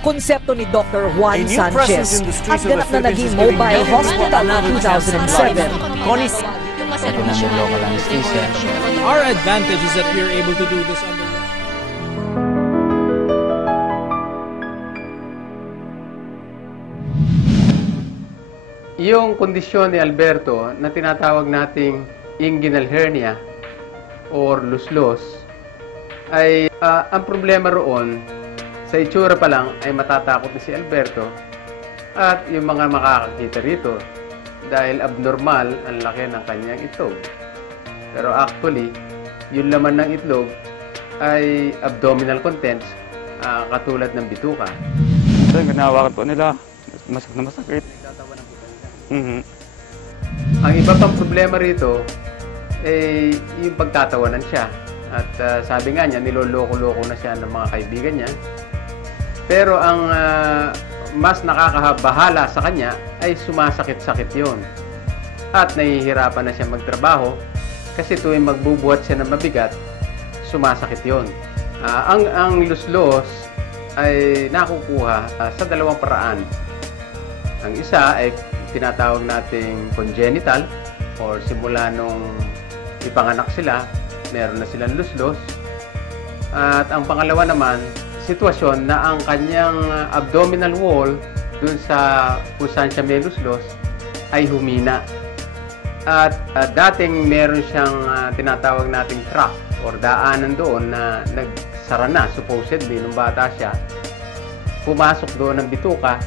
Konsepto ni Dr. Juan A new presence Sanchez in the at streets of the ganap na Philippines naging is giving mobile millions hospital more noong 2007. Connie, ng local anesthesia. Our advantage is that we are able to do this under Yung kondisyon ni Alberto na tinatawag nating inguinal hernia or luslos ay ang problema roon sa itsura pa lang ay matatakot na si Alberto at yung mga makakakita rito dahil abnormal ang laki ng kanyang itlog. Pero actually, yung laman ng itlog ay abdominal contents katulad ng bituka. So, ginawakan po nila. Masakit. Ang iba pang problema rito ay yung pagtatawanan siya. At sabi nga niya, niloloko-loko na siya ng mga kaibigan niya. Pero ang mas nakakabahala sa kanya ay sumasakit-sakit yon. At nahihirapan na siya magtrabaho kasi tuwing magbubuhat siya ng mabigat, sumasakit yon. Ang luslos ay nakukuha sa dalawang paraan. Ang isa ay tinatawag nating congenital or simula nung ipanganak sila, meron na silang luslos. At ang pangalawa naman, sitwasyon na ang kanyang abdominal wall dun sa kung saan siya may luslos ay humina. At dating meron siyang tinatawag nating tract or daanan doon na nagsara na supposedly nung bata siya. Pumasok doon ng bituka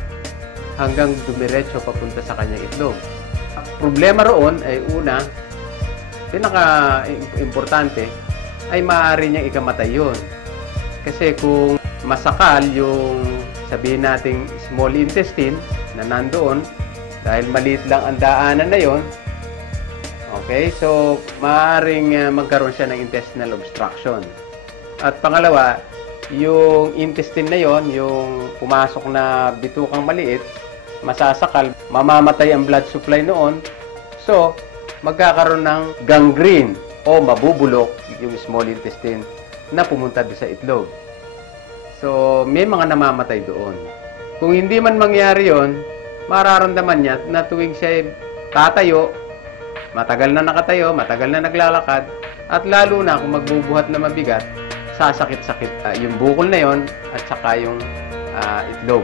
hanggang dumiretso papunta sa kanyang itlog. Problema roon ay una, pinaka-importante, ay maaari niyang ikamatay yun. Kasi kung masakal yung sabihin nating small intestine na nandoon, dahil maliit lang ang daanan na yon, okay, so maaaring magkaroon siya ng intestinal obstruction. At pangalawa, yung intestine na yon, yung pumasok na bitukang maliit, masasakal, mamamatay ang blood supply noon. So, magkakaroon ng gangrene o mabubulok yung small intestine na pumunta doon sa itlog. So, may mga namamatay doon. Kung hindi man mangyari yon, mararamdaman niya na tuwing siya tatayo, matagal na nakatayo, matagal na naglalakad, at lalo na kung magbubuhat na mabigat, sasakit-sakit yung bukol na yon at saka yung itlog.